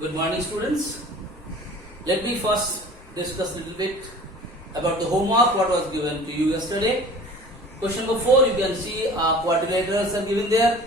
Good morning, students. Let me first discuss a little bit about the homework what was given to you yesterday. Question number 4, you can see quadrilaterals are given there,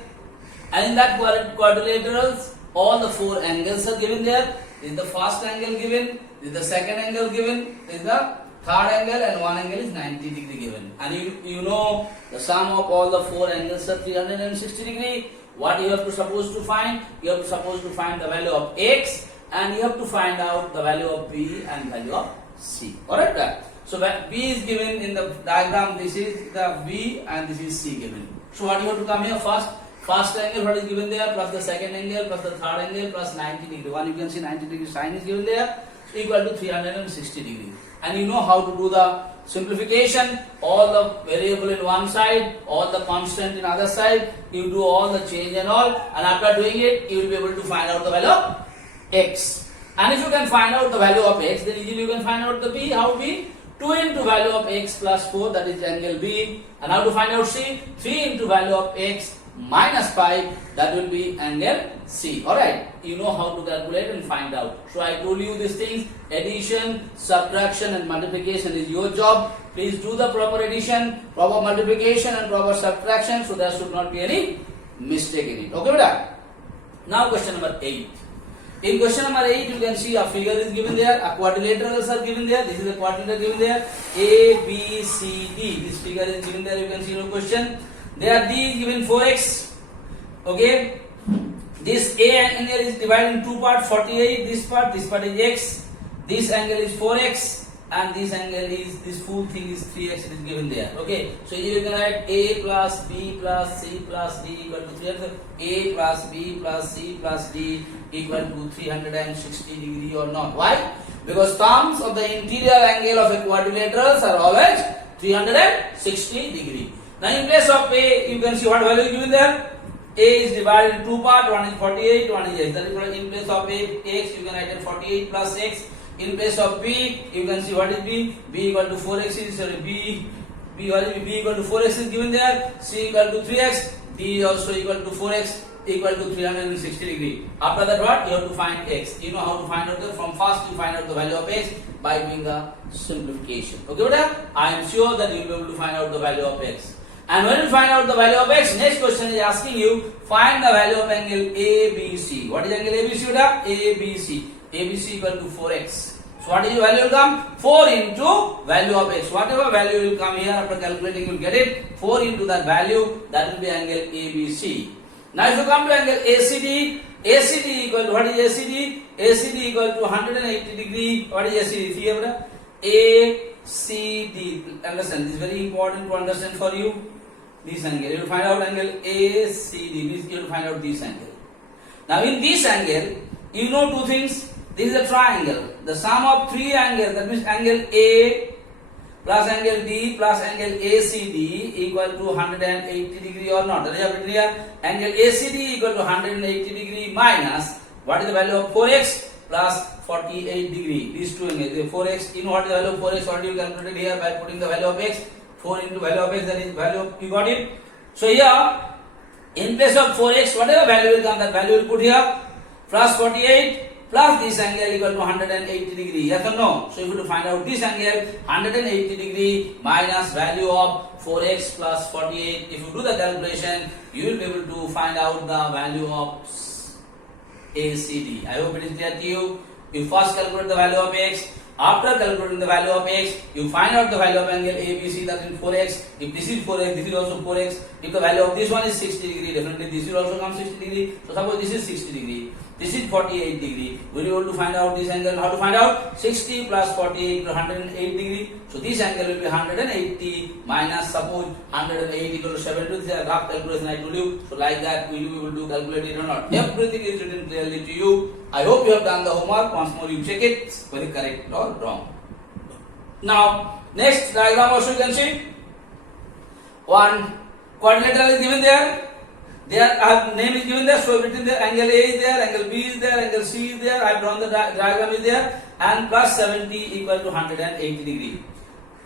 and in that quadrilaterals all the 4 angles are given there. This is the first angle given, this is the second angle given, this is the third angle, and one angle is 90 degree given. And you know the sum of all the 4 angles are 360 degree. What you have to suppose to find? You have to suppose to find the value of x, and you have to find out the value of b and value of c. Alright? So b is given in the diagram. This is the b and this is c given. So what you have to come here first? First angle what is given there, plus the second angle, plus the third angle, plus 90 degree. One you can see 90 degree sine is given there, so equal to 360 degree. And you know how to do the simplification. All the variable in one side, all the constant in other side. You do all the change and all, and after doing it, you will be able to find out the value of x. And if you can find out the value of x, then easily you can find out the b. How b? 2 into value of x plus 4, that is angle b. And how to find out c? 3 into value of x minus 5, that will be angle c. Alright, you know how to calculate and find out. So I told you these things: addition, subtraction and multiplication is your job. Please do the proper addition, proper multiplication and proper subtraction, so there should not be any mistake in it. Okay, beta? Now question number 8. In question number 8, you can see a figure is given there, a quadrilaterals are given there. This is a quadrilateral given there, A, B, C, D. This figure is given there, you can see no question. There D is given 4x. Okay. This A angle is divided in two parts, 48. This part is x. This angle is 4x, and this angle is, this full thing is 3x. It is given there. Okay. So you can write A plus B plus C plus D equal to 300. A plus B plus C plus D equal to 360 degree or not. Why? Because terms of the interior angle of a quadrilaterals are always 360 degree. Now in place of A, you can see what value is given there. A is divided in two parts, one is 48, one is x. That is in place of A, x, you can write it 48 plus x. In place of B, you can see what is B. B equal to 4x is, B equal to 4x is given there. C equal to 3x. D also equal to 4x equal to 360 degree. After that what? You have to find x. You know how to find out the, from first you find out the value of x by doing the simplification. Okay, but I am sure that you will be able to find out the value of x. And when you find out the value of x, next question is asking you find the value of angle ABC. What is angle ABC? ABC. ABC equal to 4x. So what is the value will come? 4 into value of x. Whatever value will come here after calculating, you will get it. 4 into that value, that will be angle ABC. Now if you come to angle ACD, ACD equal to, what is ACD? ACD equal to 180 degree. What is ACD? See here, ACD. Understand, this is very important to understand for you. This angle, you will find out angle ACD. You will find out this angle. Now in this angle, you know two things. This is a triangle. The sum of 3 angles, that means angle A plus angle D plus angle ACD equal to 180 degree or not. That is written here. Angle ACD equal to 180 degree minus, what is the value of 4x plus 48 degree. These two angles, 4x, you know what is the value of 4x? What you calculated here by putting the value of x. 4 into value of x, that is value of, you got it. So here, in place of 4x, whatever value will come, that value will put here, plus 48 plus this angle equal to 180 degree. Yes or no? So if you to find out this angle, 180 degree minus value of 4x plus 48. If you do the calculation, you will be able to find out the value of ACD. I hope it is clear to you. You first calculate the value of x. After calculating the value of x, you find out the value of angle ABC, that is 4x. If this is 4x, this is also 4x. If the value of this one is 60 degree, definitely this will also come 60 degree. So suppose this is 60 degree. This is 48 degree. We will to find out this angle. How to find out? 60 plus 48 to 108 degree. So this angle will be 180 minus, suppose 108 equal to 70. This is a rough calculation I told you. So like that, we will do calculate it or not. Everything is written clearly to you. I hope you have done the homework. Once more you check it, whether correct or wrong. Now, next diagram also you can see. One quadrilateral is given there. There name is given there, so written there, angle A is there, angle B is there, angle C is there, I have drawn the diagram is there, and plus 70 equal to 180 degree.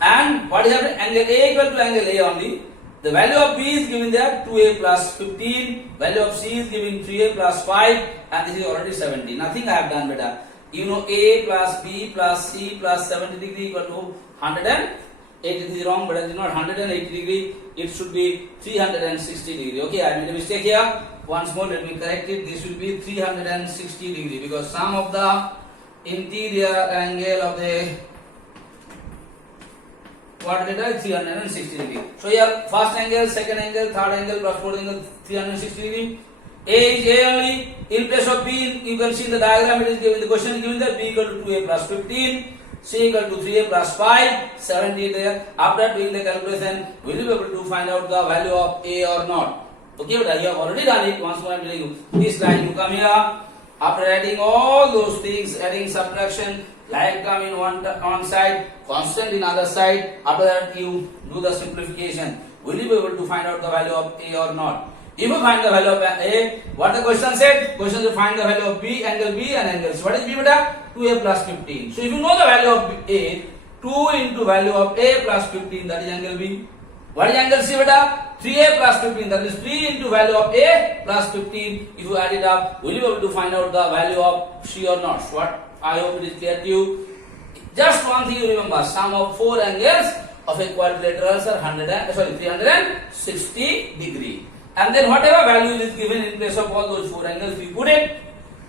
And what is happening? Angle A equal to angle A only. The value of B is given there 2a plus 15. Value of C is given 3a plus 5, and this is already 70. Nothing I have done, beta. You know A plus B plus C plus 70 degree equal to 180. This is wrong, but it is not 180 degree. It should be 360 degree. Okay, I made a mistake here. Once more, let me correct it. This will be 360 degree because sum of the interior angle of the quadrilateral is 360 degree. So here, first angle, second angle, third angle, plus fourth angle, 360 degree. A is A only. In place of B, you can see in the diagram it is given. The question is given that B equal to 2a plus 15. C equal to 3a plus 5, 70 there. After doing the calculation, will you be able to find out the value of A or not? Okay, but you have already done it. Once more I am telling you. This line you come here. After adding all those things, adding subtraction, like come in one side, constant in other side. After that you do the simplification. Will you be able to find out the value of A or not? If you find the value of A, what the question said? Question to find the value of B, angle B and angle C. What is B beta? 2a plus 15. So if you know the value of A, 2 into value of A plus 15, that is angle B. What is angle C beta? 3a plus 15, that is 3 into value of A plus 15. If you add it up, will you be able to find out the value of C or not? So what? I hope it is clear to you. Just one thing you remember, sum of 4 angles of a quadrilateral are 360 degree. And then whatever value is given in place of all those 4 angles, we put it,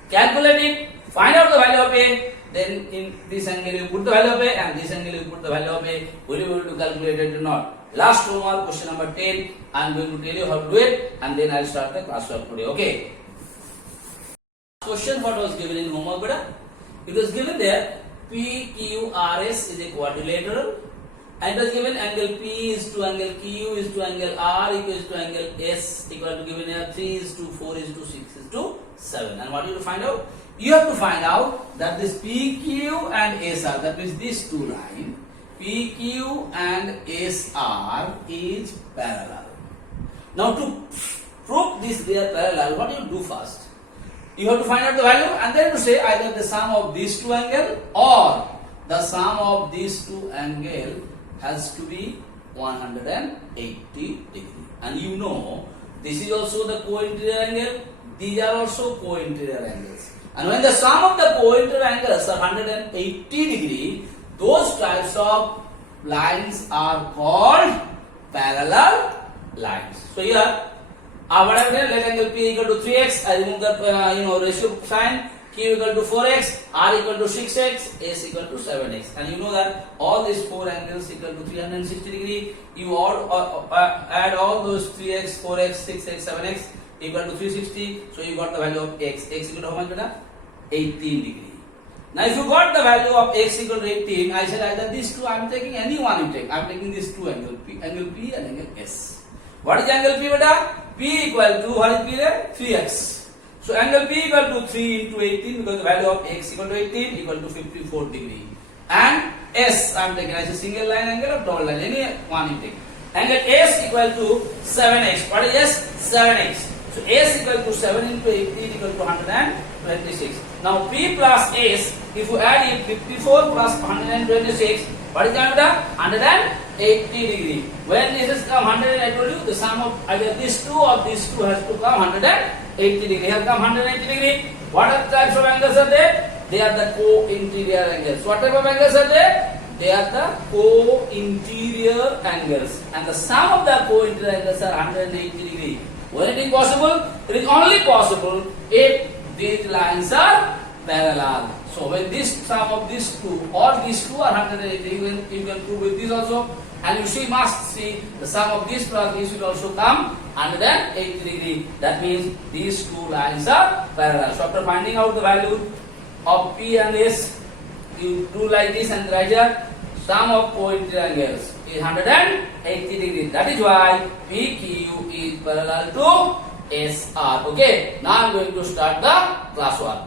calculate it, find out the value of A, then in this angle you put the value of A and this angle you put the value of A. Will you be able to calculate it or not? Last homework, question number 10. I am going to tell you how to do it and then I will start the classwork today. Okay. Question what was given in homework, beta? It was given there PQRS is a quadrilateral. And it was given angle P is to angle Q is to angle R equals to angle S equal to given here 3 is to 4 is to 6 is to 7. And what do you have to find out? You have to find out that this PQ and SR, that means these two lines, PQ and SR is parallel. Now to prove this they are parallel, what do you do first? You have to find out the value and then to say either the sum of these two angles or the sum of these two angles has to be 180 degree. And you know, this is also the co-interior angle, these are also co-interior angles. And when the sum of the co-interior angles are 180 degree, those types of lines are called parallel lines. So here, what I have done, let angle P equal to 3x, I remove the ratio sign. Q equal to 4x, R equal to 6x, S equal to 7x. And you know that all these 4 angles equal to 360 degree. You add all those 3x, 4x, 6x, 7x equal to 360. So you got the value of x. X equal to how much beta? 18 degree. Now if you got the value of x equal to 18, I said either these two, I am taking any one you take. I am taking these two angles, angle P and angle S. What is angle P beta? P equal to, what is P there? 3x. So angle P equal to 3 into 18 because the value of x equal to 18 equal to 54 degree. And S I am taking as a single line angle or double line, any one you take. Angle S equal to 7x. What is S? 7x. So S equal to 7 into 18 equal to 126. Now P plus S, if you add it 54 plus 126, what is that? 180 degree. When this is come 100, I told you the sum of either these two or these two has to come 180 degree. Here come 180 degree. What are the types of angles are there? They are the co-interior angles. What type of angles are there? They are the co-interior angles. And the sum of the co-interior angles are 180 degree. When it is possible? It is only possible if these lines are parallel. So when this sum of these two or these two are 180, you can prove with this also. And you must see the sum of this plus this will also come 180 degree. That means these two lines are parallel. So after finding out the value of P and S, you do like this and write here sum of co-interior angles is 180 degree. That is why PQ is parallel to SR. Okay. Now I am going to start the classwork.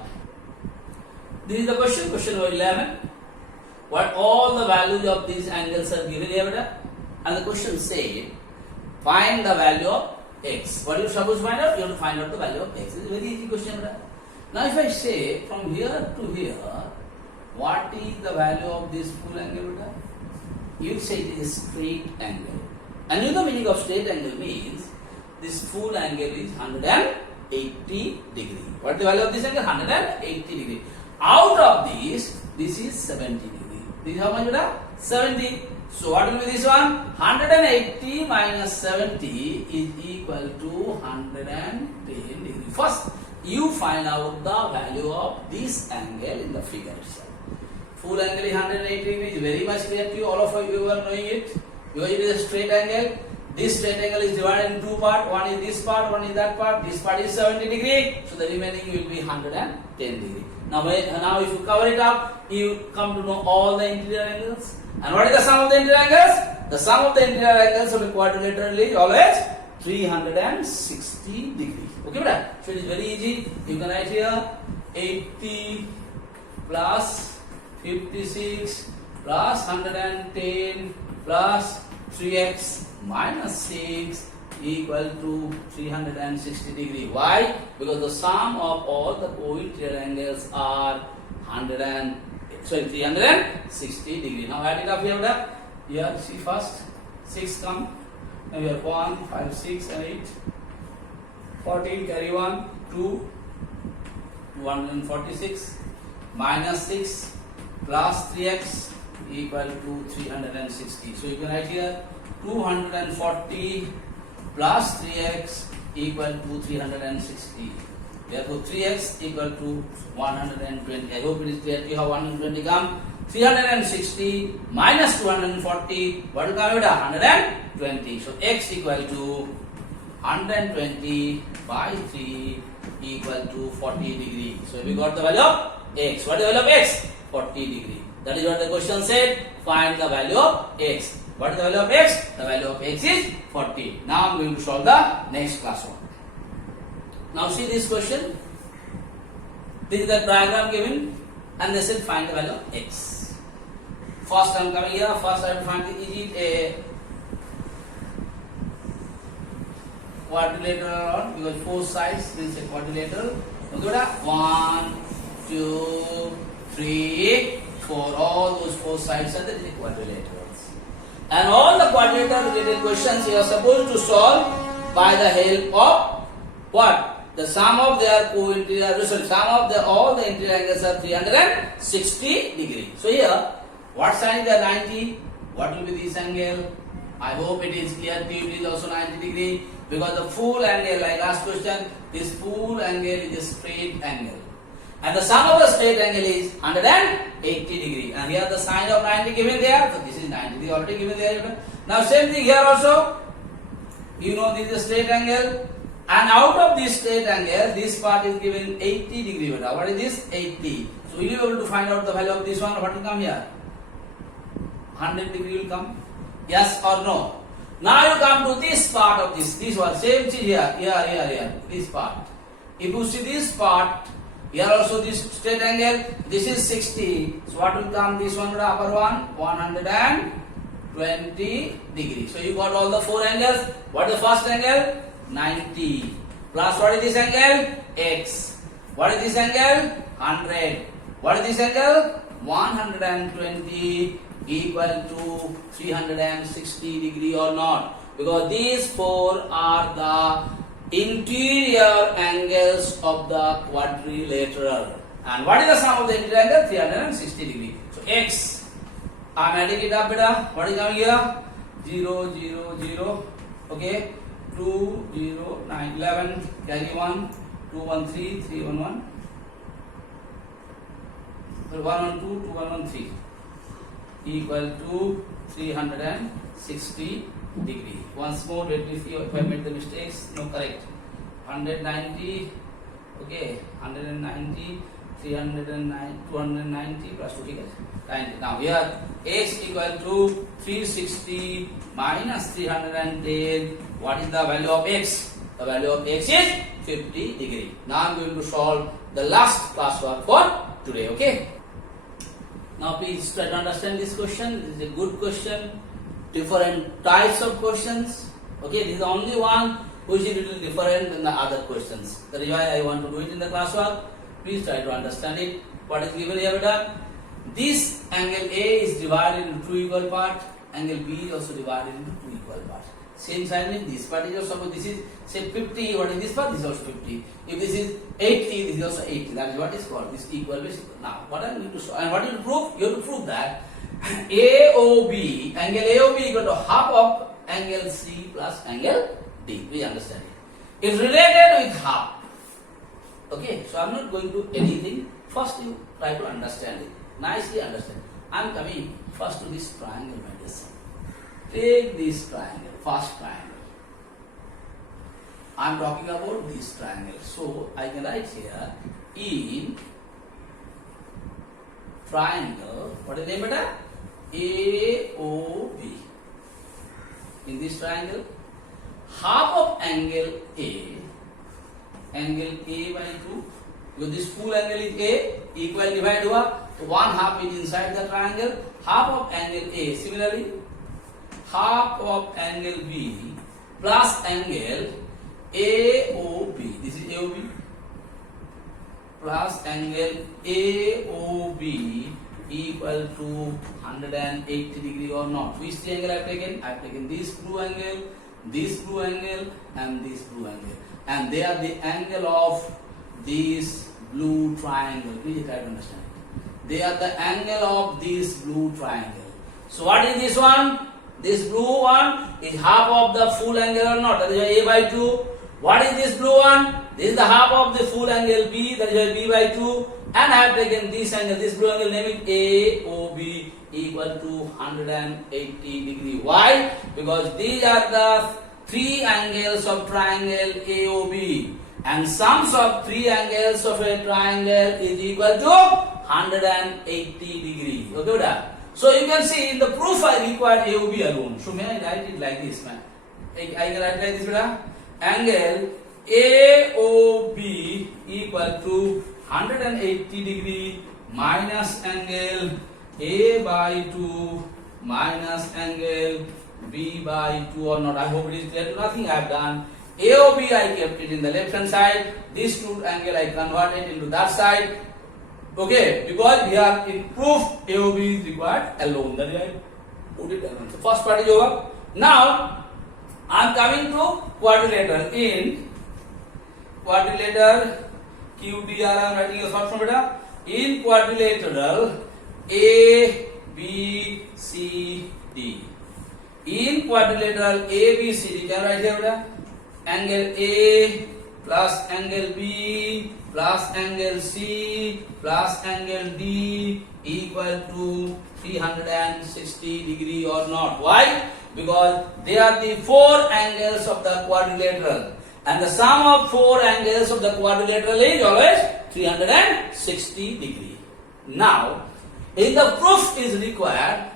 This is the question, question number 11. What all the values of these angles are given here, and the question said, find the value of x. What are you supposed to find out? You have to find out the value of x. It's a very easy question. Now if I say from here to here, what is the value of this full angle? You say it is a straight angle. And you know the meaning of straight angle means this full angle is 180 degree. What is the value of this angle? 180 degree. Out of this is 70 degree. This is how much? 70. So what will be this one? 180 minus 70 is equal to 110 degree. First, you find out the value of this angle in the figure itself. Full angle is 180 degree. Is very much clear to you. All of you are knowing it. Because it is a straight angle. This straight angle is divided in two parts. One is this part, one is that part. This part is 70 degree. So the remaining will be 110 degree. Now if you cover it up, you come to know all the interior angles. And what is the sum of the interior angles? The sum of the interior angles of a quadrilateral is always 360 degrees. Okay, brother? So it is very easy. You can write here 80 plus 56 plus 110 plus 3x minus 6 equal to 360 degree. Why? Because the sum of all the co-interior angles are 360 degree. Now add it up here. Here see first 6 come. Now here 1, 5, 6 and 8. 14 carry 1, 2, 246 minus 6 plus 3x equal to 360. So you can write here 240 plus 3x equal to 360. Therefore 3x equal to 120. I hope it is clear to you how 120 come. 360 minus 240. What will come with 120. So x equal to 120 by 3 equal to 40 degree. So we got the value of x. What is the value of x? 40 degree. That is what the question said. Find the value of x. What is the value of x? The value of x is 40. Now I am going to solve the next class one. Now see this question. This is the diagram given and they said find the value of x. First I am coming here. First I will find is it a quadrilateral because 4 sides means a quadrilateral. Okay, 1, 2, 3, 4. All those 4 sides are the quadrilaterals. And all the quadrilateral related questions you are supposed to solve by the help of what? The sum of their co-interior, sum of all the interior angles are 360 degree. So here, what side is 90? What will be this angle? I hope it is clear to you. It is also 90 degree because the full angle, like last question, this full angle is a straight angle. And the sum of the straight angle is 180 degree. And here the sign of 90 given there. So this is 90 degree already given there. Now same thing here also. You know this is a straight angle. And out of this straight angle, this part is given 80 degree. What is this? 80. So will you be able to find out the value of this one? What will come here? 100 degree will come. Yes or no? Now you come to this part of this. This one. Same thing here. Here. This part. If you see this part, here also this straight angle, this is 60. So what will come? This one, the upper one, 120 degree. So you got all the 4 angles. What is the first angle? 90. Plus what is this angle? X. What is this angle? 100. What is this angle? 120 equal to 360 degree or not? Because these 4 are the interior angles of the quadrilateral. And what is the sum of the interior angle? 360 degree. So x, I am adding it up, beta. What is coming here? 0, 0, 0. Okay. 2, 0, 9, 11. Carry 1. 2, 1, 3, 3, 1, 1. 1, 1, 2, 2, 1, 1, 3. Equal to 360 degree. Once more, let me see if I made the mistakes. No, correct. 190. Okay, 190, 309, 290 plus 2. 90. Now here x equal to 360 minus 310. What is the value of x? The value of x is 50 degree. Now I am going to solve the last classwork for today. Okay. Now please try to understand this question. This is a good question. Different types of questions. Okay, this is the only one which is a little different than the other questions. That is why I want to do it in the classwork. Please try to understand it. What is given here, beta? This angle A is divided into 2 equal parts, angle B is also divided into two equal parts. Same sign in this part is also, suppose this is say 50, what is this part? This is also 50. If this is 80, this is also 80. That is what is called this equal base. Now, what I need to show, and what you have to prove? You have to prove that AOB, angle AOB equal to half of angle C plus angle D. We understand it. It's related with half. Okay, so I'm not going to anything. First, you try to understand it. Nicely understand. I'm coming first to this triangle, my dear son. Take this triangle, first triangle. I'm talking about this triangle. So I can write here in triangle, what is the name of that? AOB. In this triangle, half of angle A by 2, because this full angle is A, equal divide over, so 1/2 is inside the triangle, half of angle A, similarly, half of angle B plus angle AOB, this is AOB, plus angle AOB equal to 180 degree or not. Which triangle I have taken? I have taken this blue angle, and this blue angle, and they are the angle of this blue triangle. Please try to understand. They are the angle of this blue triangle. So what is this one? This blue one is half of the full angle or not? That is why A by 2. What is this blue one? This is the half of the full angle B. That is why B by 2. And I have taken this angle, this blue angle, name it AOB equal to 180 degree. Why? Because these are the three angles of triangle AOB, and sums of three angles of a triangle is equal to 180 degree. Okay, brother? So you can see in the proof I required AOB alone. So may I write it like this, man? I can write like this, brother. Angle AOB equal to 180 degree minus angle A by 2 minus angle B by 2 or not. I hope it is clear. Nothing I have done. AOB I kept it in the left hand side. This two angle I converted into that side. Okay, because we are in proof AOB is required alone. That is why I put it alone. So first part is over. Now I am coming to quadrilateral. In quadrilateral QDR I am writing a short form beta. In quadrilateral A, B, C, D. In quadrilateral A, B, C, D, can I write here beta? Angle A plus angle B plus angle C plus angle D equal to 360 degree or not. Why? Because they are the four angles of the quadrilateral, and the sum of four angles of the quadrilateral is always 360 degree. Now, in the proof is required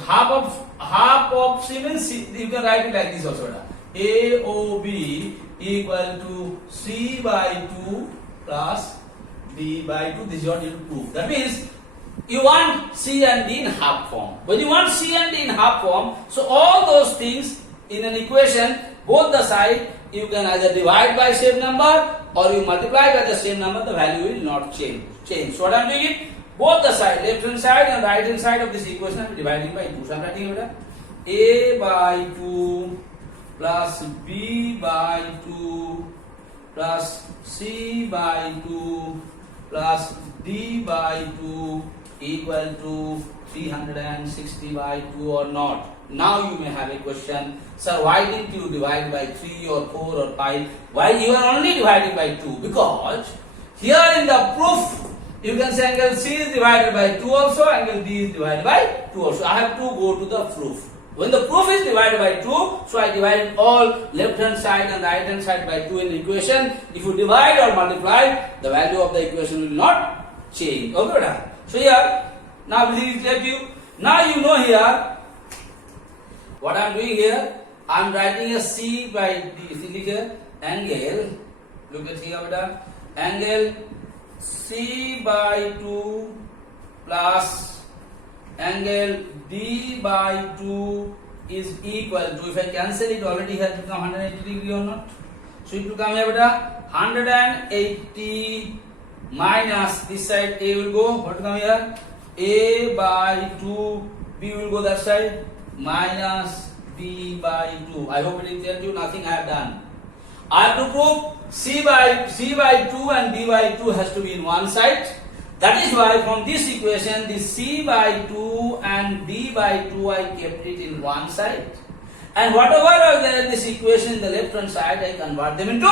half of C means C, you can write it like this also. AOB equal to C by 2 plus D by 2. This is what you have to prove. That means you want C and D in half form. When you want C and D in half form, so all those things in an equation, both the side, you can either divide by same number or you multiply by the same number, the value will not change. So what I am doing it, both the side, left hand side and right hand side of this equation, I am dividing by 2. So I am writing it A by 2 plus B by 2 plus C by 2 plus D by 2 equal to 360 by 2 or not. Now you may have a question, sir, why didn't you divide by 3 or 4 or 5? Why you are only dividing by 2? Because here in the proof, you can say angle C is divided by 2 also, angle D is divided by 2 also. I have to go to the proof. When the proof is divided by 2, so I divide all left hand side and right hand side by 2 in the equation. If you divide or multiply, the value of the equation will not change. Okay, so here, now please let you. Now you know here, what I am doing here, I am writing a C by D. See here, angle, look at here, beta, angle C by 2 plus angle D by 2 is equal to, if I cancel it already here, it will come 180 degree or not? So it will come here, beta, 180 minus this side A will go, what will come here? A by 2, B will go that side, minus b by 2. I hope it is clear to you. Nothing I have done. I have to prove c by 2 and d by 2 has to be in one side. That is why from this equation, the c by 2 and d by 2 I kept it in one side. And whatever are there in this equation in the left hand side, I convert them into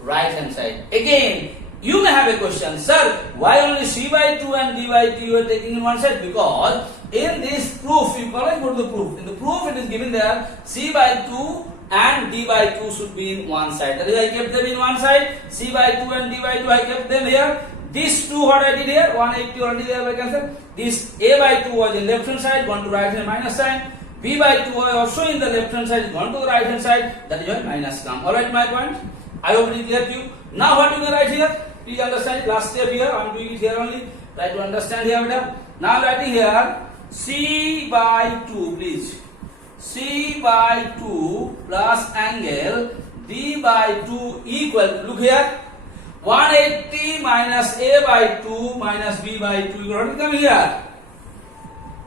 right hand side. Again, you may have a question, sir, why only c by 2 and d by 2 you are taking in one side? Because in this proof, you correct go to the proof. In the proof it is given there, c by 2 and d by 2 should be in one side. That is, I kept them in one side. C by 2 and d by 2 I kept them here. These two what I did here, 180 already there by cancel. This a by 2 was in left hand side, gone to right hand minus sign. B by 2 was also in the left hand side, gone to the right hand side. That is why minus come. Alright, my point. I hope it is clear to you. Now what you can write here? Please understand it. Last step here. I am doing it here only. Try to understand here, beta. Now I am writing here c by 2, please. C by 2 plus angle D by 2 equal, look here, 180 minus A by 2 minus B by 2 equal to come here.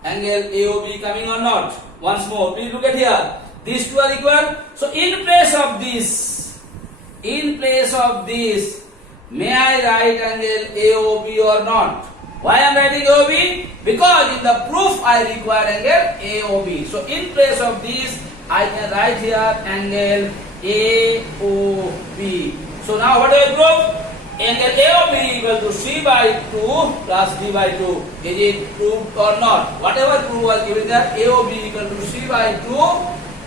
Angle AOB coming or not? Once more, please look at here. These two are equal. So in place of this, may I write angle AOB or not? Why I am writing AOB? Because in the proof I require angle AOB. So in place of this, I can write here angle AOB. So now what do I prove? Angle AOB equal to C by 2 plus D by 2. Is it proved or not? Whatever proof was given there, AOB equal to C by 2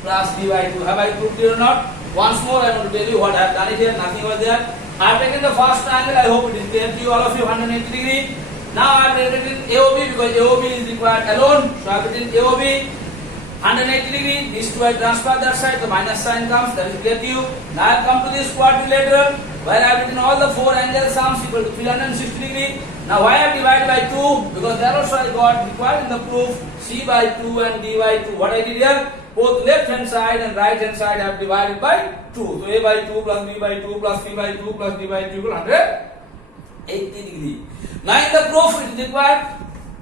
plus D by 2. Have I proved it or not? Once more I want to tell you what I have done it here. Nothing was there. I have taken the first angle. I hope it is clear to you, all of you, 180 degree. Now I have written AOB because AOB is required alone. So I have written AOB 180 degree. These two I transfer that side. The minus sign comes. That is clear to you. Now I have come to this quadrilateral where I have written all the four angle sums equal to 360 degree. Now why I have divided by 2? Because there also I got required in the proof C by 2 and D by 2. What I did here? Both left hand side and right hand side I have divided by 2. So A by 2 plus B by 2 plus C by 2 plus D by 2 equal 180 degree. Now in the proof it is required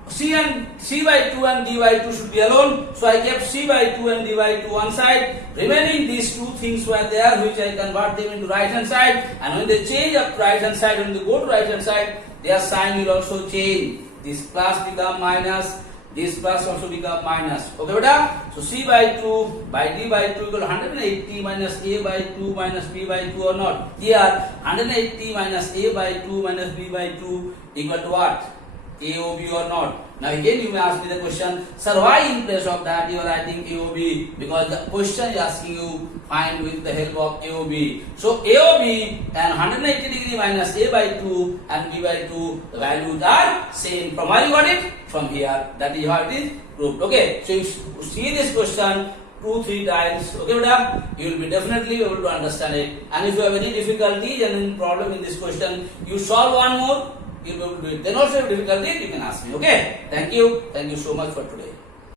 C by 2 and D by 2 should be alone. So I kept C by 2 and D by 2 one side. Remaining these two things were there which I convert them into right hand side. And when they change up to right hand side, when they go to right hand side, their sign will also change. This plus become minus. This plus also become minus. Okay, beta? So C by 2 by D by 2 equal 180 minus A by 2 minus B by 2 or not? Here, 180 minus A by 2 minus B by 2 equal to what? AOB or not? Now again you may ask me the question, sir, why in place of that you are writing AOB? Because the question is asking you find with the help of AOB. So AOB and 180 degree minus A by 2 and B by 2, the values are same. From where you got it? From here. That is how it is proved. Okay. So you see this question 2-3 times. Okay, beta? You will be definitely able to understand it. And if you have any difficulties and any problem in this question, you solve one more. You will be able to do it. Then also if difficulty, you can ask me. Okay. Thank you. Thank you so much for today.